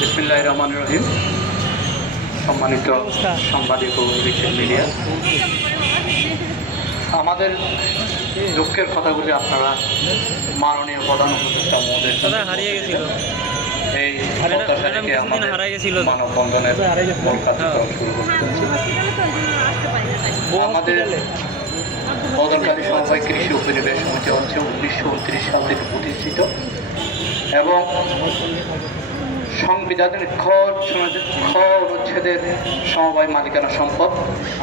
বিসমিল্লাহ রহমান রহিম। সম্মানিত সাংবাদিক ও ইলেকট্রিক মিডিয়া। আমাদের দুঃখের কথাগুলি আপনারা মাননীয় প্রধান উপদেষ্টা মহোদয় হারিয়ে গেছিল। এই আমাদের মানববন্ধনের কার্যক্রম শুরু করতে আমাদের বদলকারী সমবায় কৃষি উপনিবেশ সমিতি হচ্ছে উনিশশো উনত্রিশ সাল থেকে প্রতিষ্ঠিত। এবং সংবিধানের খ খ সমবায় মালিকানা সম্পদ।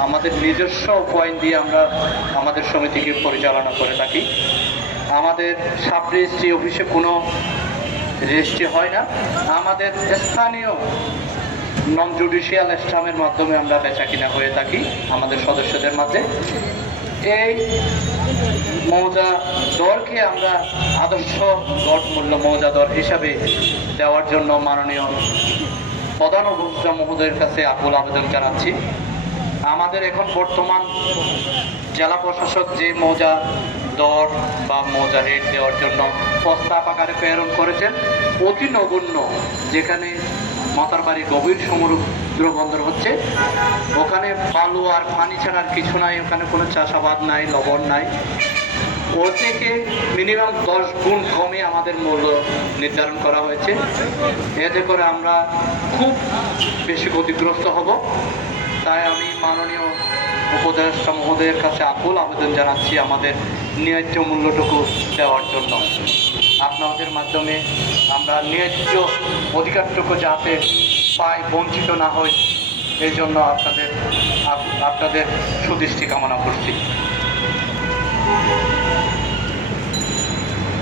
আমাদের নিজস্ব পয়েন্ট দিয়ে আমরা আমাদের সমিতিকে পরিচালনা করে থাকি। আমাদের সাব রেজিস্ট্রি অফিসে কোনো রেজিস্ট্রি হয় না। আমাদের স্থানীয় নন জুডিশিয়াল স্টামের মাধ্যমে আমরা বেচা কিনা হয়ে থাকি আমাদের সদস্যদের মাঝে। এই মৌজা দরকে আমরা আদর্শ গড় মূল্য মৌজা দর হিসাবে দেওয়ার জন্য মাননীয় প্রধান উপভোক্তা মহোদয়ের কাছে আকুল আবেদন জানাচ্ছি। আমাদের এখন বর্তমান জেলা প্রশাসক যে মৌজা দর বা মৌজা রেট দেওয়ার জন্য প্রস্তাব আকারে প্রেরণ করেছেন, অতি নগণ্য যেখানে মাতার বাড়ি গভীর সমুদ্র বন্দর হচ্ছে। ওখানে বালু আর পানি ছাড়া আর কিছু নাই, ওখানে কোনো চাষাবাদ নাই, লবণ নাই। ও থেকে মিনিমাম দশ গুণ কমে আমাদের মূল্য নির্ধারণ করা হয়েছে। এতে করে আমরা খুব বেশি ক্ষতিগ্রস্ত হব। তাই আমি মাননীয় উপদেষ্টা মহোদয়ের কাছে আকুল আবেদন জানাচ্ছি আমাদের ন্যায্য মূল্যটুকু দেওয়ার জন্য। আপনাদের মাধ্যমে ন্যায্য অধিকারটুকু যাতে পাই বঞ্চিত না হই এই জন্য আপনাদের আপনাদের সুদৃষ্টি কামনা করছি।